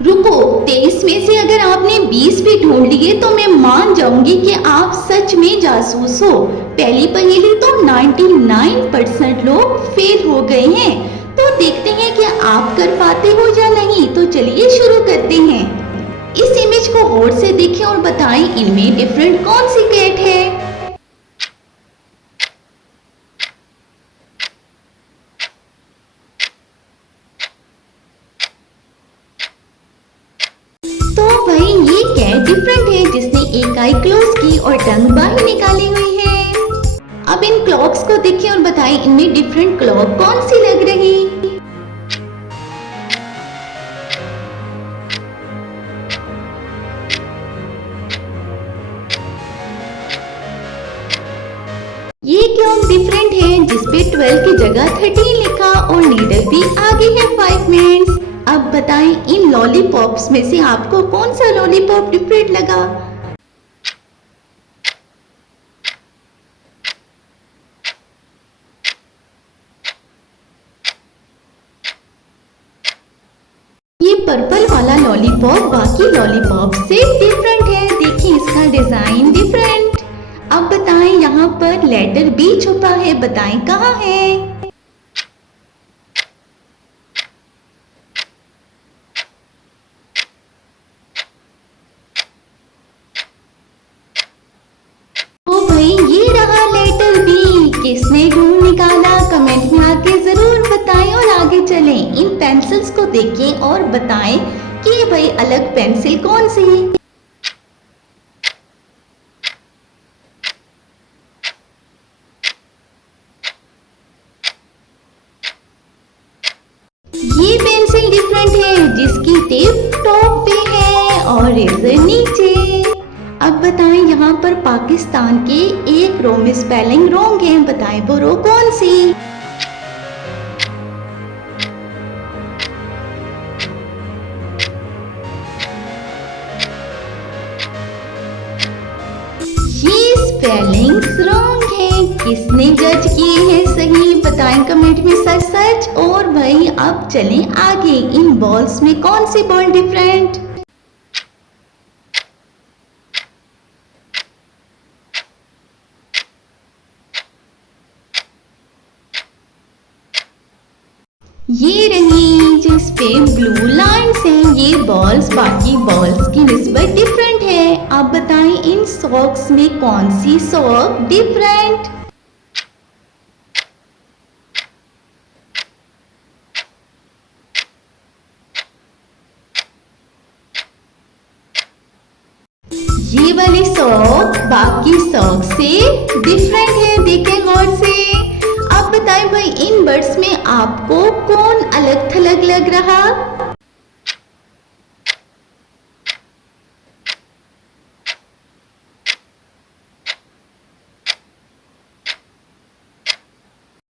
रुको, 23 में से अगर आपने 20 भी ढूंढ लिए तो मैं मान जाऊंगी कि आप सच में जासूस हो। पहली पहेली तो 99% लोग फेल हो गए हैं, तो देखते हैं कि आप कर पाते हो या नहीं। तो चलिए शुरू करते हैं। इस इमेज को गौर से देखें और बताएं इनमें डिफरेंट कौन सी कैट है। तो भाई ये कैट डिफरेंट है जिसने एक आई क्लोज की और टंग बाहर निकाली हुई है। अब इन क्लॉक्स को देखें और बताएं इनमें डिफरेंट क्लॉक कौन सी लग रही। ये क्लॉक डिफरेंट है जिसपे 12 की जगह 13 लिखा और नीडल भी आगे है 5 मिनट्स। अब बताएं इन लॉलीपॉप्स में से आपको कौन सा लॉलीपॉप डिफरेंट लगा। ये पर्पल वाला लॉलीपॉप बाकी लॉलीपॉप से डिफरेंट है। देखिए इसका डिजाइन डिफरेंट। अब बताएं यहाँ पर लेटर बी छुपा है, बताएं कहाँ है। तो भाई ये रहा लेटर बी। किसने ढूंढ निकाला कमेंट में आके जरूर बताएं और आगे चलें। इन पेंसिल्स को देखें और बताएं कि भाई अलग पेंसिल कौन सी। ये पेंसिल डिफरेंट है जिसकी टिप टॉप पे है और रेजर नीचे। अब बताएं यहाँ पर पाकिस्तान के एक रो में स्पेलिंग रॉन्ग है, बताएं वो रो कौन सी। ये स्पेलिंग्स रॉन्ग है, किसने जज किए हैं सही, बताएं कमेंट में सच सच। और भाई अब चलें आगे। इन बॉल्स में कौन सी बॉल डिफरेंट। ये रही जिसपे ब्लू लाइन्स हैं। ये बॉल्स बाकी बॉल्स की निस्बत डिफरेंट है। अब बताएं इन सॉक्स में कौन सी सॉक डिफरेंट। ये वाली सॉक बाकी सॉक से डिफरेंट है, देखें गौर से। अब बताएं भाई इन बर्ड्स में आपको कौन अलग थलग लग रहा।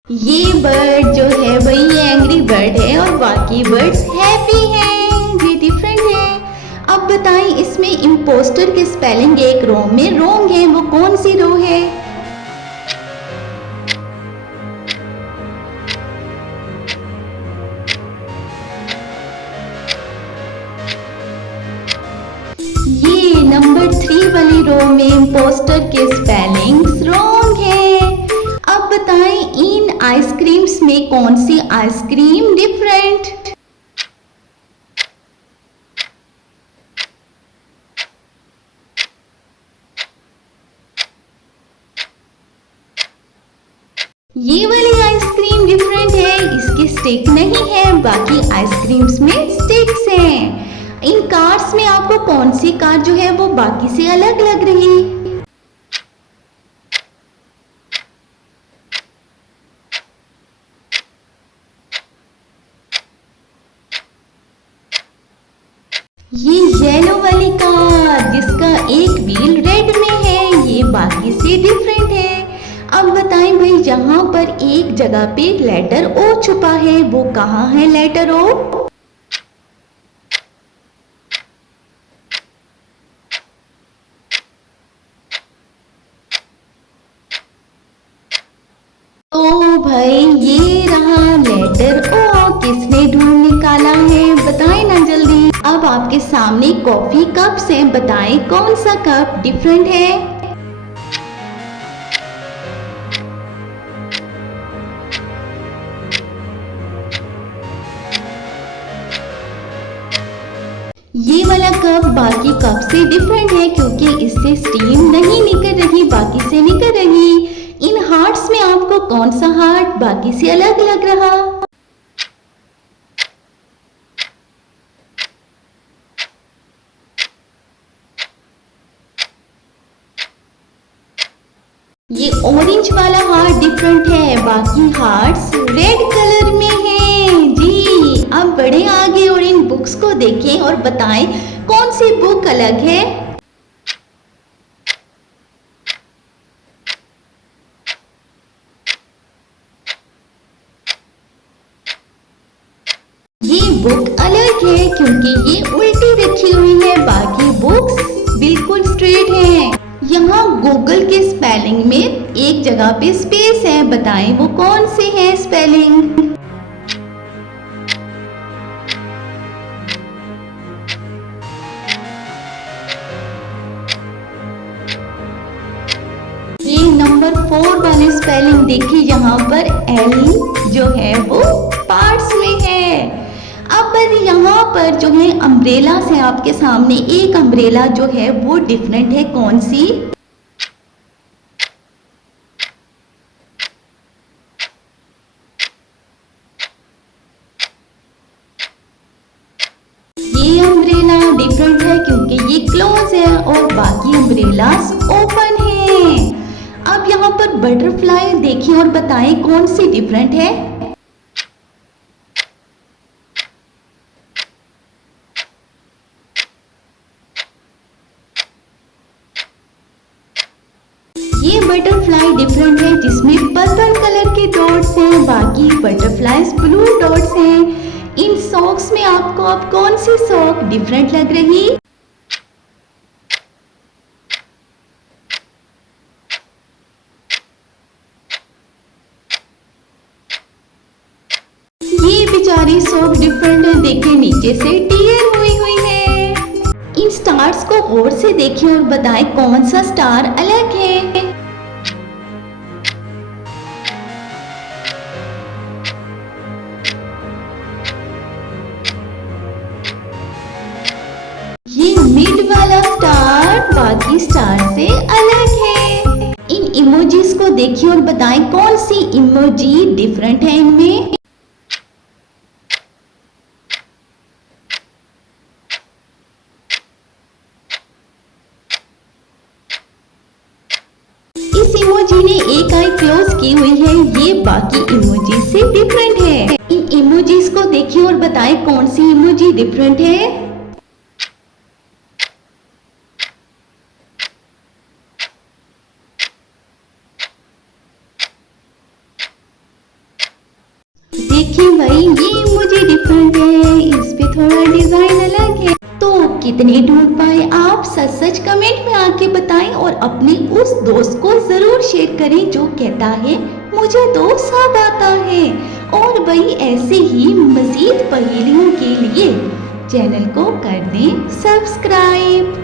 ये बर्ड जो है भाई ये एंग्री बर्ड है और बाकी बर्ड्स हैप्पी हैं, ये डिफरेंट है। अब बताएं इसमें इम्पोस्टर की स्पेलिंग एक रो में रॉन्ग है, वो कौन सी रो है। ये नंबर 3 वाली रो में इम्पोस्टर के स्पेलिंग्स रॉन्ग है। अब बताएं इन आइसक्रीम्स में कौन सी आइसक्रीम डिफरेंट। ये वाली आइसक्रीम डिफरेंट है, इसकी स्टिक नहीं है, बाकी आइसक्रीम्स में स्टिक्स हैं। इन कार्स में आपको कौन सी कार जो है वो बाकी से अलग लग रही। ये येलो वाली कार जिसका एक व्हील रेड में है, ये बाकी से डिफरेंट है। अब बताएं भाई यहाँ पर एक जगह पे लेटर ओ छुपा है, वो कहाँ है लेटर ओ। तो भाई ये रहा लेटर ओ, किसने ढूंढ निकाला है बताएं ना जल्दी। अब आपके सामने कॉफी कप्स हैं, बताएं कौन सा कप डिफरेंट है। ये वाला कप बाकी कप से डिफरेंट है क्योंकि इससे स्टीम नहीं निकल रही, बाकी से निकल रही। इन हार्ट्स में आपको कौन सा हार्ट बाकी से अलग लग रहा? ये ऑरेंज वाला हार्ट डिफरेंट है, बाकी हार्ट्स रेड कलर में हैं। जी, अब बढ़े आगे और इन बुक्स को देखें और बताएं कौन सी बुक अलग है। ये बुक अलग है क्योंकि ये उल्टी रखी हुई है, बाकी बुक्स बिल्कुल स्ट्रेट हैं। यहाँ गूगल के स्पेलिंग में एक जगह पे स्पेस है, बताएं वो कौन से है स्पेलिंग। ये नंबर 4 वाले स्पेलिंग देखिए, यहाँ पर एल जो है वो पार्ट्स में है। अब यहाँ पर जो है अम्ब्रेला से आपके सामने एक अम्ब्रेला जो है वो डिफरेंट है, कौन सी? ये अम्ब्रेला डिफरेंट है क्योंकि ये क्लोज है और बाकी अम्ब्रेलास ओपन है। अब यहाँ पर बटरफ्लाई देखिए और बताएं कौन सी डिफरेंट है। ये बटरफ्लाई डिफरेंट है जिसमें पर्पल कलर के डॉट्स हैं, बाकी बटरफ्लाईज ब्लू डॉट्स हैं। इन सॉक्स में आपको अब कौन सी सॉक डिफरेंट लग रही? ये बेचारी सॉक डिफरेंट है, देखिए नीचे से टीयर हुई है। इन स्टार्स को गौर से देखिए और बताएं कौन सा स्टार अलग है। ये मिड वाला स्टार बाकी स्टार से अलग है। इन इमोजीज को देखिए और बताएं कौन सी इमोजी डिफरेंट है इनमें। इस इमोजी ने एक आई क्लोज की हुई है, ये बाकी इमोजी से डिफरेंट है। इन इमोजीज को देखिए और बताएं कौन सी इमोजी डिफरेंट है। देखिए भाई ये इमोजी डिफरेंट है, इस पे थोड़ा डिजाइन अलग है। तो कितने ढूंढ पाए आप? सच सच कमेंट में आके बताएं और अपने उस दोस्त को जरूर शेयर करें जो कहता है मुझे तो सब आता है। और भाई ऐसे ही मजीद पहेलियों के लिए चैनल को कर दें सब्सक्राइब।